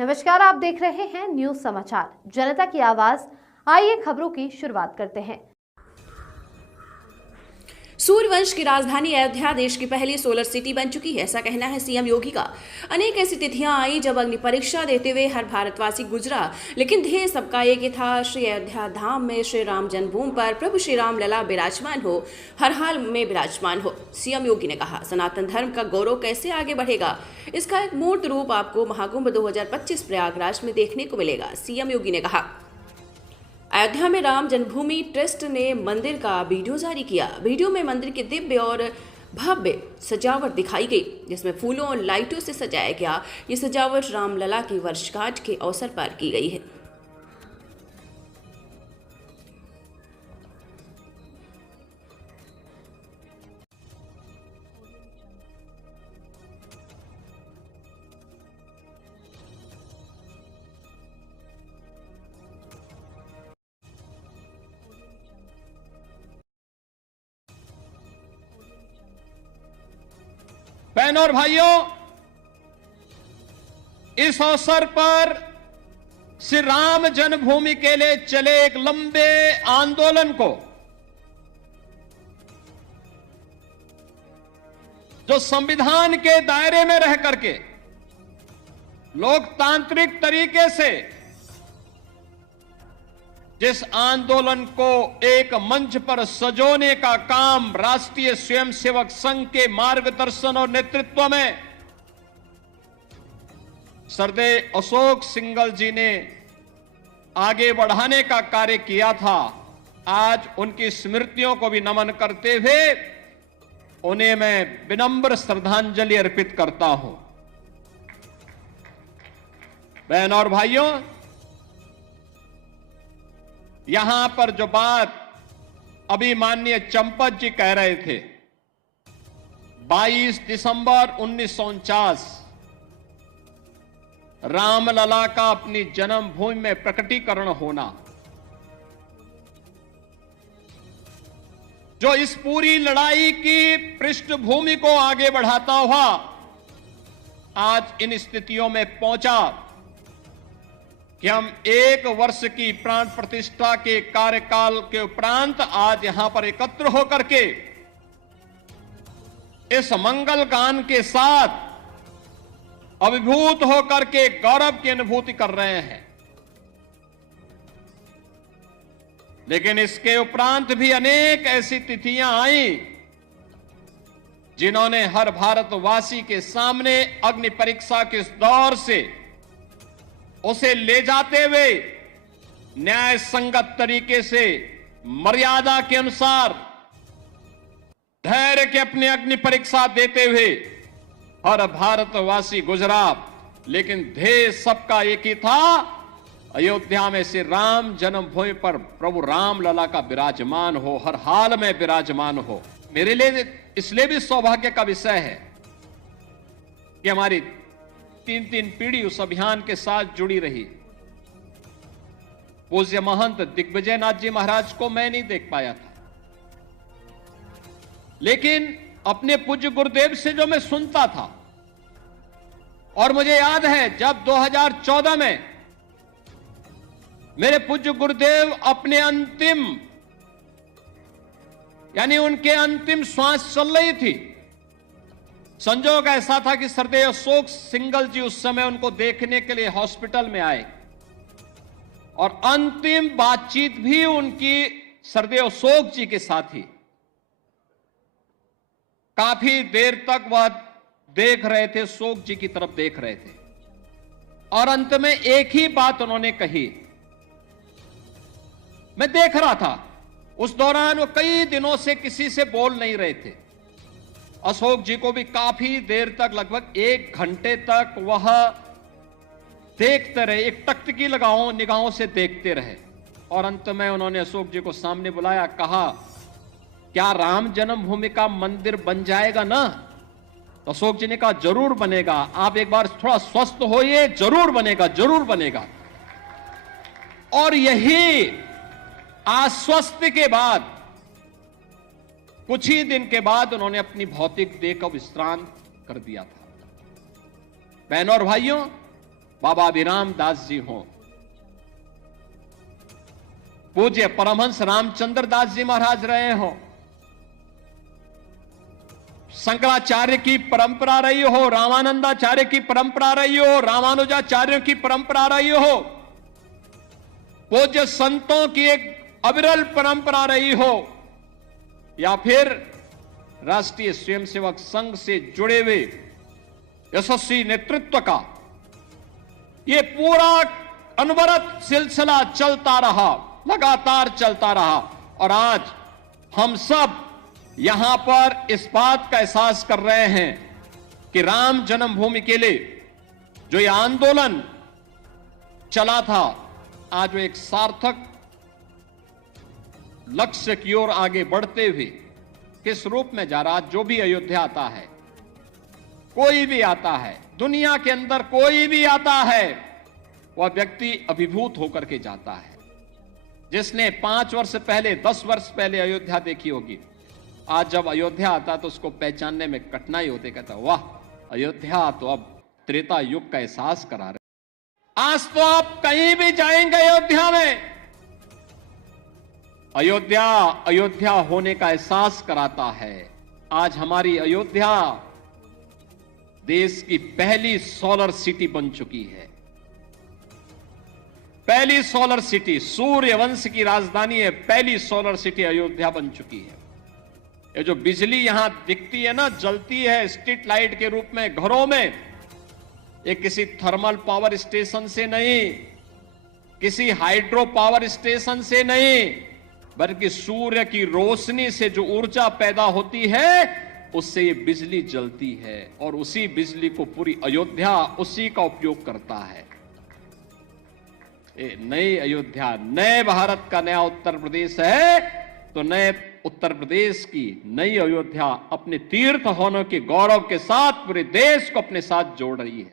नमस्कार, आप देख रहे हैं न्यूज समाचार जनता की आवाज। आइए खबरों की शुरुआत करते हैं। सूर्यवंश की राजधानी अयोध्या देश की पहली सोलर सिटी बन चुकी है, ऐसा कहना है सीएम योगी का। अनेक ऐसी तिथियां आई जब अग्नि परीक्षा देते हुए हर भारतवासी गुजरा, लेकिन ध्येय सबका एक ही था, श्री अयोध्या धाम में श्री राम जन्मभूमि पर प्रभु श्री राम लला विराजमान हो, हर हाल में विराजमान हो। सीएम योगी ने कहा, सनातन धर्म का गौरव कैसे आगे बढ़ेगा, इसका एक मूर्त रूप आपको महाकुंभ 2025 प्रयागराज में देखने को मिलेगा। सीएम योगी ने कहा, अयोध्या में राम जन्मभूमि ट्रस्ट ने मंदिर का वीडियो जारी किया। वीडियो में मंदिर की दिव्य और भव्य सजावट दिखाई गई, जिसमें फूलों और लाइटों से सजाया गया। ये सजावट रामलला की वर्षगांठ के अवसर पर की गई है। बहनों और भाइयों, इस अवसर पर श्री राम जन्मभूमि के लिए चले एक लंबे आंदोलन को जो संविधान के दायरे में रह करके लोकतांत्रिक तरीके से जिस आंदोलन को एक मंच पर सजोने का काम राष्ट्रीय स्वयंसेवक संघ के मार्गदर्शन और नेतृत्व में सरदेव अशोक सिंघल जी ने आगे बढ़ाने का कार्य किया था, आज उनकी स्मृतियों को भी नमन करते हुए उन्हें मैं विनम्र श्रद्धांजलि अर्पित करता हूं। बहनों और भाइयों, यहां पर जो बात अभी माननीय चंपत जी कह रहे थे, 22 दिसंबर 1949 रामलला का अपनी जन्मभूमि में प्रकटीकरण होना, जो इस पूरी लड़ाई की पृष्ठभूमि को आगे बढ़ाता हुआ आज इन स्थितियों में पहुंचा कि हम 1 वर्ष की प्राण प्रतिष्ठा के कार्यकाल के उपरांत आज यहां पर एकत्र होकर के इस मंगल गान के साथ अभिभूत होकर के गौरव की अनुभूति कर रहे हैं। लेकिन इसके उपरांत भी अनेक ऐसी तिथियां आई जिन्होंने हर भारतवासी के सामने अग्नि परीक्षा के इस दौर से उसे ले जाते हुए न्याय संगत तरीके से मर्यादा के अनुसार धैर्य के अपनी अग्नि परीक्षा देते हुए हर भारतवासी गुजरा। लेकिन ध्येय सबका एक ही था, अयोध्या में श्री राम जन्मभूमि पर प्रभु राम लला का विराजमान हो, हर हाल में विराजमान हो। मेरे लिए इसलिए भी सौभाग्य का विषय है कि हमारी 3 पीढ़ी उस अभियान के साथ जुड़ी रही। पूज्य महंत दिग्विजय नाथ जी महाराज को मैं नहीं देख पाया था, लेकिन अपने पूज्य गुरुदेव से जो मैं सुनता था, और मुझे याद है जब 2014 में मेरे पूज्य गुरुदेव अपने अंतिम यानी उनके अंतिम श्वास चल रही थी, संजोग ऐसा था कि सरदेव अशोक सिंघल जी उस समय उनको देखने के लिए हॉस्पिटल में आए और अंतिम बातचीत भी उनकी सरदेव अशोक जी के साथ ही। काफी देर तक वह देख रहे थे, अशोक जी की तरफ देख रहे थे, और अंत में एक ही बात उन्होंने कही। मैं देख रहा था उस दौरान वो कई दिनों से किसी से बोल नहीं रहे थे। अशोक जी को भी काफी देर तक, लगभग 1 घंटे तक वह देखते रहे, एक टकटकी लगाओ निगाहों से देखते रहे, और अंत में उन्होंने अशोक जी को सामने बुलाया, कहा, क्या राम जन्मभूमि का मंदिर बन जाएगा ना? तो अशोक जी ने कहा, जरूर बनेगा, आप एक बार थोड़ा स्वस्थ होइए, जरूर बनेगा, जरूर बनेगा। और यही आश्वस्त के बाद कुछ ही दिन के बाद उन्होंने अपनी भौतिक देह का विश्राम कर दिया था। बहनों और भाइयों, बाबा अभिराम दास जी हों, पूज्य परमहंस रामचंद्र दास जी महाराज रहे हों, शंकराचार्य की परंपरा रही हो, रामानंदाचार्य की परंपरा रही हो, रामानुजाचार्यों की परंपरा रही हो, पूज्य संतों की एक अविरल परंपरा रही हो, या फिर राष्ट्रीय स्वयंसेवक संघ से जुड़े हुए यशस्वी नेतृत्व का ये पूरा अनवरत सिलसिला चलता रहा, लगातार चलता रहा। और आज हम सब यहां पर इस बात का एहसास कर रहे हैं कि राम जन्मभूमि के लिए जो ये आंदोलन चला था, आज वो एक सार्थक लक्ष्य की ओर आगे बढ़ते हुए किस रूप में जा रहा। जो भी अयोध्या आता है, कोई भी आता है, दुनिया के अंदर कोई भी आता है, वह व्यक्ति अभिभूत होकर के जाता है। जिसने 5 वर्ष पहले, 10 वर्ष पहले अयोध्या देखी होगी, आज जब अयोध्या आता तो उसको पहचानने में कठिनाई होती। कहता वाह, अयोध्या तो अब त्रेता युग का एहसास करा रहे। आज तो आप कहीं भी जाएंगे अयोध्या में, अयोध्या अयोध्या होने का एहसास कराता है। आज हमारी अयोध्या देश की पहली सोलर सिटी बन चुकी है। पहली सोलर सिटी, सूर्य वंश की राजधानी है, पहली सोलर सिटी अयोध्या बन चुकी है। ये जो बिजली यहां दिखती है ना, जलती है स्ट्रीट लाइट के रूप में घरों में, ये किसी थर्मल पावर स्टेशन से नहीं, किसी हाइड्रो पावर स्टेशन से नहीं, बल्कि सूर्य की रोशनी से जो ऊर्जा पैदा होती है, उससे ये बिजली जलती है। और उसी बिजली को पूरी अयोध्या उसी का उपयोग करता है। ये नई अयोध्या, नए भारत का नया उत्तर प्रदेश है, तो नए उत्तर प्रदेश की नई अयोध्या अपने तीर्थ होने के गौरव के साथ पूरे देश को अपने साथ जोड़ रही है।